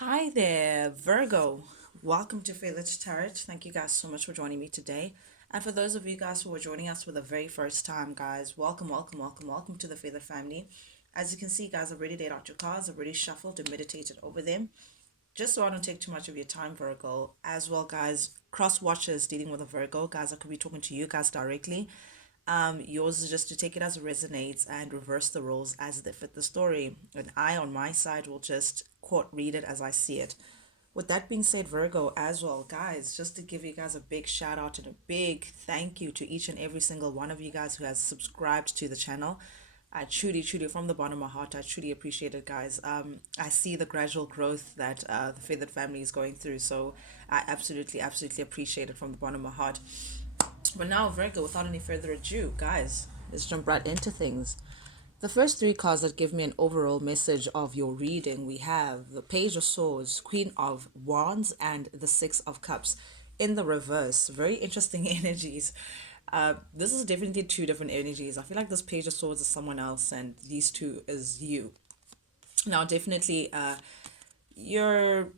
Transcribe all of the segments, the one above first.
Hi there, Virgo. Welcome to Fearless Tarot. Thank you guys so much for joining me today. And for those of you guys who are joining us for the very first time, guys, welcome, welcome, welcome, welcome to the Fearless family. As you can see, guys, I've already laid out your cards, I've already shuffled and meditated over them. Just so I don't take too much of your time, Virgo, as well, guys, cross watchers dealing with a Virgo, guys, I could be talking to you guys directly. Yours is just to take it as it resonates and reverse the roles as they fit the story. And I, on my side, will just quote read it as I see it. With that being said, Virgo, as well, guys, just to give you guys a big shout out and a big thank you to each and every single one of you guys who has subscribed to the channel. I truly, truly, from the bottom of my heart, I truly appreciate it, guys. I see the gradual growth that the Feathered family is going through, so I absolutely, absolutely appreciate it from the bottom of my heart. But now, Virgo, without any further ado, guys, let's jump right into things. The first three cards that give me an overall message of your reading, we have the Page of Swords, Queen of Wands, and the Six of Cups in the reverse. Very interesting energies. This is definitely two different energies. I feel like this Page of Swords is someone else, and these two is you. Now, definitely, you're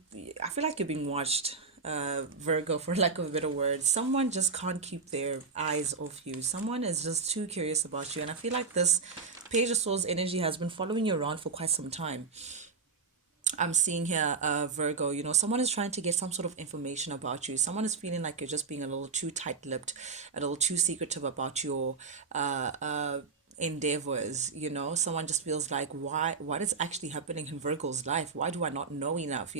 I feel like you're being watched, Virgo, for lack of a better word. Someone just can't keep their eyes off you. Someone is just too curious about you, and I feel like this Page of Swords energy has been following you around for quite some time. I'm seeing here, Virgo, someone is trying to get some sort of information about you. Someone is feeling like you're just being a little too tight-lipped, a little too secretive about your endeavors. Someone just feels like, why, what is actually happening in Virgo's life? Why do I not know enough?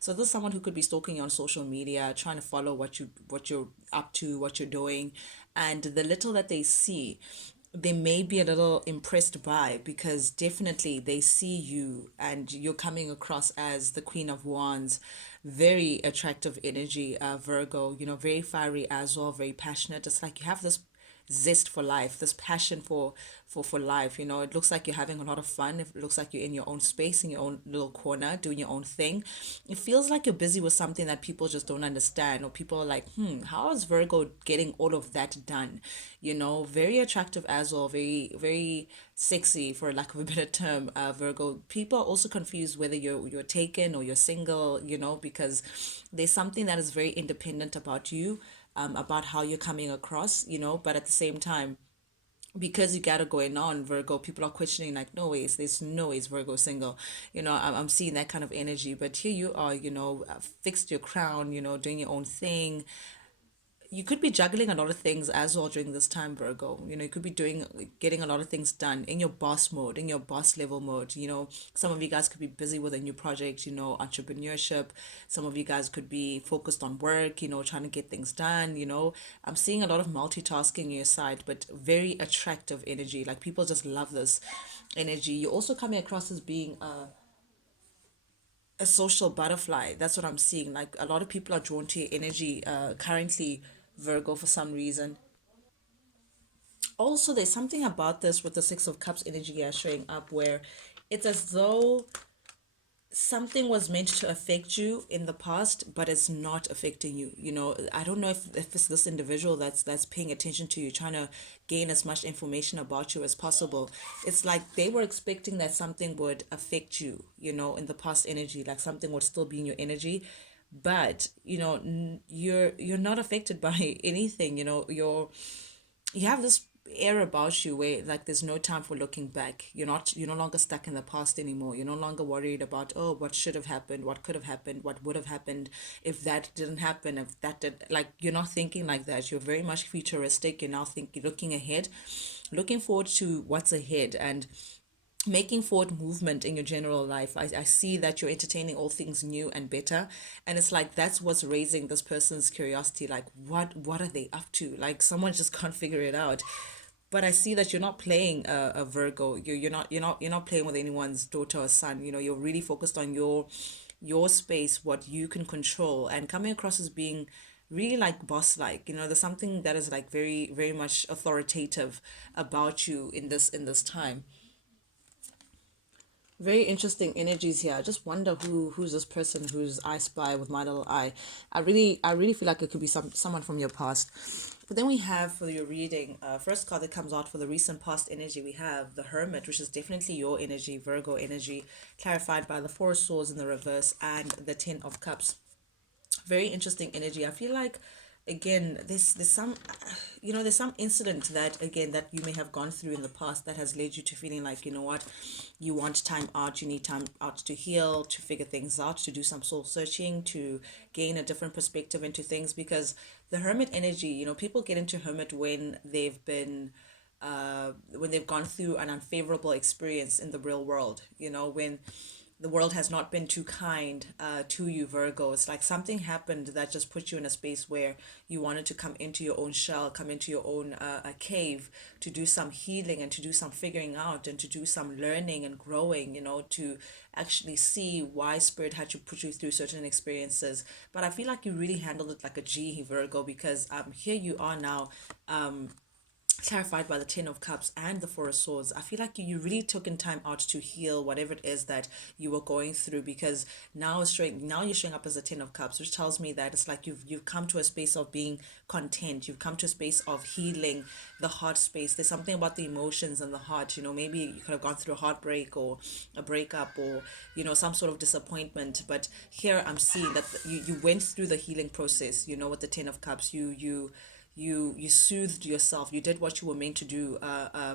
So there's someone who could be stalking you on social media, trying to follow what you're up to, what you're doing, and the little that they see, they may be a little impressed by, because definitely they see you and you're coming across as the Queen of Wands. Very attractive energy, Virgo, very fiery as well, very passionate. It's like you have this zest for life, this passion for life. It looks like you're having a lot of fun. It looks like you're in your own space, in your own little corner, doing your own thing. It feels like you're busy with something that people just don't understand, or people are like, how is Virgo getting all of that done? Very attractive as well, very, very sexy, for lack of a better term, Virgo. People are also confused whether you're taken or you're single, because there's something that is very independent about you, about how you're coming across, but at the same time, because you got it going on, Virgo, people are questioning, like, no ways, there's no ways Virgo single. I'm seeing that kind of energy, but here you are, fixed your crown, doing your own thing. You could be juggling a lot of things as well during this time, Virgo. You could be getting a lot of things done in your boss mode, in your boss level mode. Some of you guys could be busy with a new project, entrepreneurship. Some of you guys could be focused on work, trying to get things done. I'm seeing a lot of multitasking on your side, but very attractive energy. Like, people just love this energy. You're also coming across as being a social butterfly. That's what I'm seeing. Like, a lot of people are drawn to your energy, currently, Virgo, for some reason. Also, there's something about this with the Six of Cups energy showing up, where it's as though something was meant to affect you in the past, but it's not affecting you. I don't know if it's this individual that's paying attention to you, trying to gain as much information about you as possible. It's like they were expecting that something would affect you, in the past energy, like something would still be in your energy. But you're not affected by anything. You have this air about you where, like, there's no time for looking back. You're no longer stuck in the past anymore. You're no longer worried about, oh, what should have happened, what could have happened, what would have happened if that didn't happen, if that did. Like, you're not thinking like that. You're very much futuristic. You're now thinking, looking ahead, looking forward to what's ahead, and making forward movement in your general life. I see that you're entertaining all things new and better, and it's like that's what's raising this person's curiosity. Like, what are they up to? Like, someone just can't figure it out. But I see that you're not playing a Virgo. You're not playing with anyone's daughter or son. You're really focused on your space, what you can control, and coming across as being really, like, boss like. There's something that is, like, very, very much authoritative about you in this time. Very interesting energies here. I just wonder who's this person who's I spy with my little eye. I really feel like it could be someone from your past. But then we have for your reading, first card that comes out for the recent past energy, we have the Hermit, which is definitely your energy, Virgo energy, clarified by the Four of Swords in the reverse and the Ten of Cups. Very interesting energy. I feel like again there's some there's some incident that again that you may have gone through in the past that has led you to feeling like, you know what, you want time out, you need time out to heal, to figure things out, to do some soul searching, to gain a different perspective into things. Because the Hermit energy, people get into Hermit when they've gone through an unfavorable experience in the real world, when the world has not been too kind to you, Virgo. It's like something happened that just put you in a space where you wanted to come into your own shell, come into your own a cave, to do some healing and to do some figuring out and to do some learning and growing, to actually see why Spirit had to put you through certain experiences. But I feel like you really handled it like a G, Virgo, because here you are now, clarified by the Ten of Cups and the Four of Swords. I feel like you really took in time out to heal whatever it is that you were going through, because now you're showing up as a Ten of Cups, which tells me that it's like you've come to a space of being content. You've come to a space of healing the heart space. There's something about the emotions and the heart. Maybe you could have gone through a heartbreak or a breakup or some sort of disappointment. But here I'm seeing that you went through the healing process. With the Ten of Cups, you soothed yourself, you did what you were meant to do,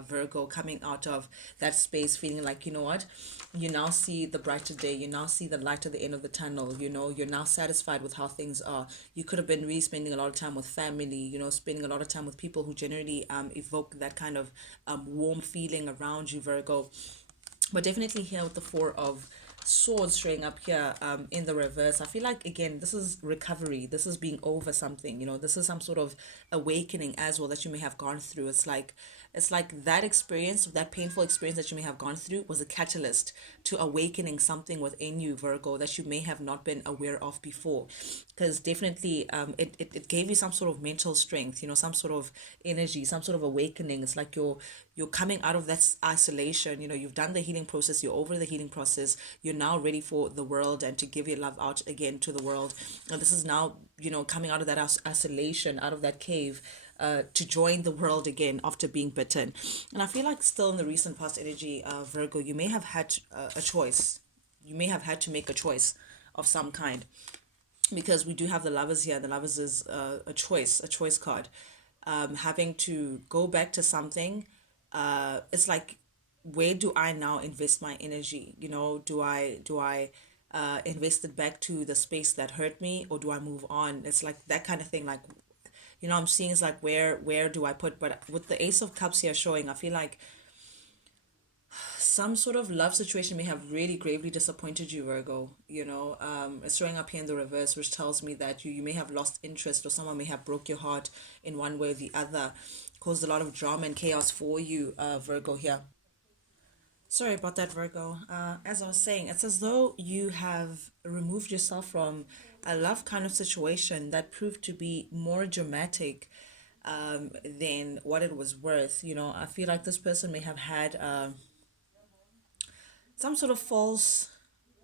Virgo, coming out of that space feeling like, you know what, you now see the brighter day, you now see the light at the end of the tunnel, you're now satisfied with how things are. You could have been really spending a lot of time with family, spending a lot of time with people who generally evoke that kind of warm feeling around you, Virgo. But definitely here with the Four of Swords showing up here in the reverse, I feel like again this is recovery, this is being over something, this is some sort of awakening as well that you may have gone through. It's like that experience, that painful experience that you may have gone through was a catalyst to awakening something within you, Virgo, that you may have not been aware of before. Because definitely it gave you some sort of mental strength, some sort of energy, some sort of awakening. It's like you're coming out of that isolation. You've done the healing process, you're over the healing process, you're now ready for the world and to give your love out again to the world. And this is now, coming out of that isolation, out of that cave, to join the world again after being bitten. And I feel like still in the recent past energy, Virgo, you may have had a choice. You may have had to make a choice of some kind, because we do have the Lovers here. The Lovers is a choice card. Having to go back to something, it's like, where do I now invest my energy? Do I invest it back to the space that hurt me, or do I move on? It's like that kind of thing. Like, I'm seeing is like, where do I put? But with the Ace of Cups here showing, I feel like some sort of love situation may have really gravely disappointed you, Virgo. It's showing up here in the reverse, which tells me that you may have lost interest, or someone may have broke your heart in one way or the other, caused a lot of drama and chaos for you, Virgo here. Sorry about that, Virgo. As I was saying, it's as though you have removed yourself from a love kind of situation that proved to be more dramatic than what it was worth. I feel like this person may have had some sort of false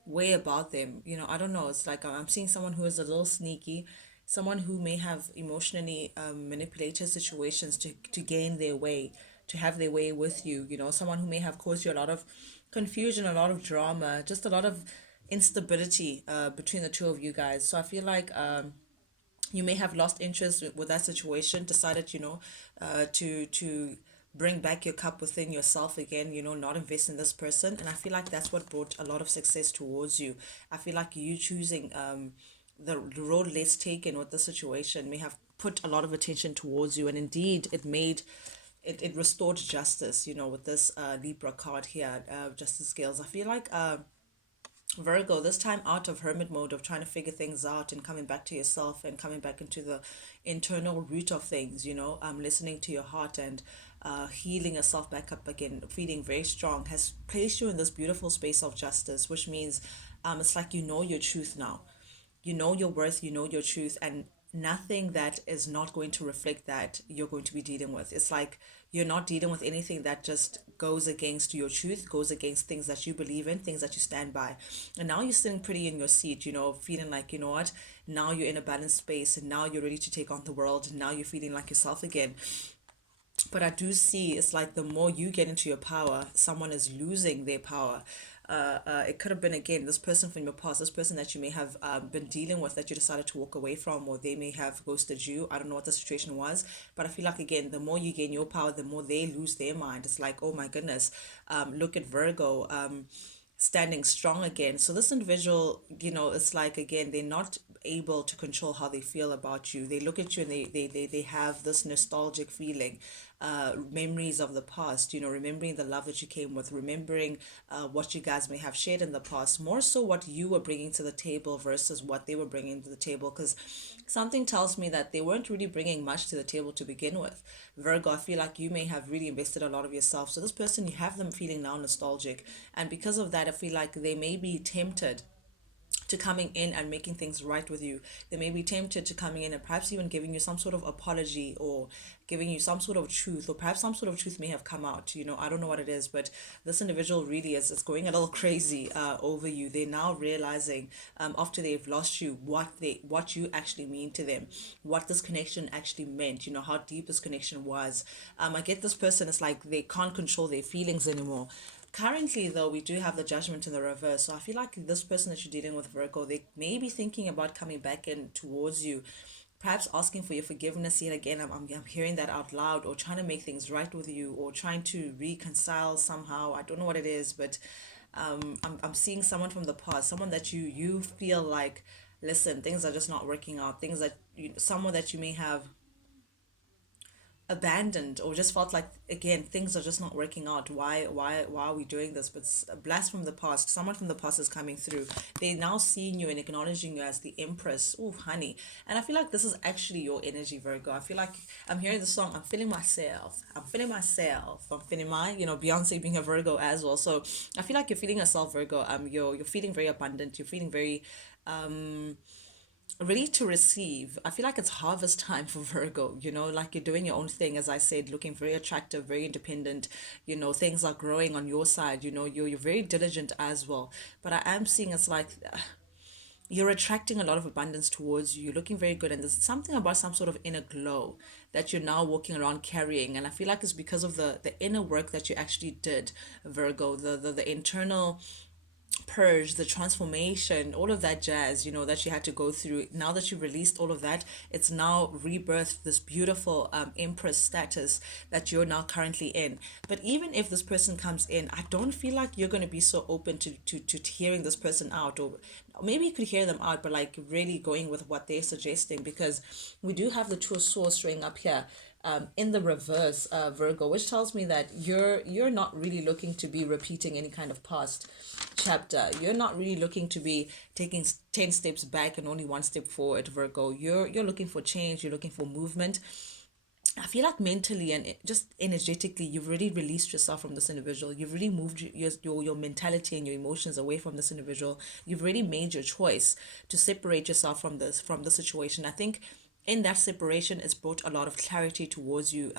way about them. I don't know. It's like I'm seeing someone who is a little sneaky, someone who may have emotionally manipulated situations to gain their way, to have their way with you. Someone who may have caused you a lot of confusion, a lot of drama, just a lot of instability between the two of you guys. So I feel like you may have lost interest with that situation, decided, to bring back your cup within yourself again, not invest in this person. And I feel like that's what brought a lot of success towards you. I feel like you choosing the road less taken with the situation may have put a lot of attention towards you, and indeed it restored justice, with this Libra card here, justice scales. I feel like Virgo, this time out of hermit mode, of trying to figure things out and coming back to yourself and coming back into the internal root of things, listening to your heart and healing yourself back up again, feeling very strong, has placed you in this beautiful space of justice, which means it's like you know your truth now. You know your worth, you know your truth, and nothing that is not going to reflect that you're going to be dealing with. It's like you're not dealing with anything that just goes against your truth, goes against things that you believe in, things that you stand by. And now you're sitting pretty in your seat, feeling like, you know what, now you're in a balanced space and now you're ready to take on the world. And now you're feeling like yourself again. But I do see it's like the more you get into your power, someone is losing their power. It could have been again this person from your past, this person that you may have been dealing with that you decided to walk away from, or they may have ghosted you. I don't know what the situation was, but I feel like again, the more you gain your power, the more they lose their mind. It's like, oh my goodness, look at Virgo. Standing strong again. So this individual, it's like again, they're not able to control how they feel about you. They look at you and they have this nostalgic feeling, memories of the past, remembering the love that you came with, remembering what you guys may have shared in the past, more so what you were bringing to the table versus what they were bringing to the table. Because something tells me that they weren't really bringing much to the table to begin with. Virgo, I feel like you may have really invested a lot of yourself. So this person, you have them feeling now nostalgic. And because of that, I feel like they may be tempted to coming in and making things right with you. They may be tempted to coming in and perhaps even giving you some sort of apology or giving you some sort of truth, or perhaps some sort of truth may have come out. I don't know what it is, but this individual really is going a little crazy over you. They're now realizing after they've lost you what you actually mean to them, what this connection actually meant. How deep this connection was. I get this person. It's like they can't control their feelings anymore. Currently, though, we do have the judgment in the reverse. So I feel like this person that you're dealing with, Virgo, they may be thinking about coming back in towards you, perhaps asking for your forgiveness yet again. I'm hearing that out loud, or trying to make things right with you, or trying to reconcile somehow. I don't know what it is, but I'm seeing someone from the past, someone that you feel like, listen, things are just not working out. Things that someone that you may have abandoned, or just felt like again things are just not working out. Why are we doing this? But a blast from the past, someone from the past is coming through. They're now seeing you and acknowledging you as the empress. Oh honey. And I feel like this is actually your energy, Virgo. I feel like I'm hearing the song, I'm feeling my, Beyonce being a Virgo as well. So I feel like you're feeling yourself, Virgo. You're feeling very abundant, you're feeling very ready to receive. I feel like it's harvest time for Virgo, like you're doing your own thing, as I said, looking very attractive, very independent, things are growing on your side, you're very diligent as well. But I am seeing it's like you're attracting a lot of abundance towards you. You're looking very good, and there's something about some sort of inner glow that you're now walking around carrying. And I feel like it's because of the inner work that you actually did, Virgo, the internal purge, the transformation, all of that jazz, that you had to go through. Now that you've released all of that, it's now rebirthed this beautiful empress status that you're now currently in. But even if this person comes in, I don't feel like you're going to be so open to hearing this person out, or maybe you could hear them out, but like really going with what they're suggesting, because we do have the Two of Swords showing up here in the reverse, Virgo, which tells me that you're not really looking to be repeating any kind of past chapter. You're not really looking to be taking 10 steps back and only one step forward, Virgo. You're looking for change, you're looking for movement. I feel like mentally and just energetically, you've already released yourself from this individual. You've really moved your mentality and your emotions away from this individual. You've already made your choice to separate yourself from the situation. I think in that separation, it's brought a lot of clarity towards you,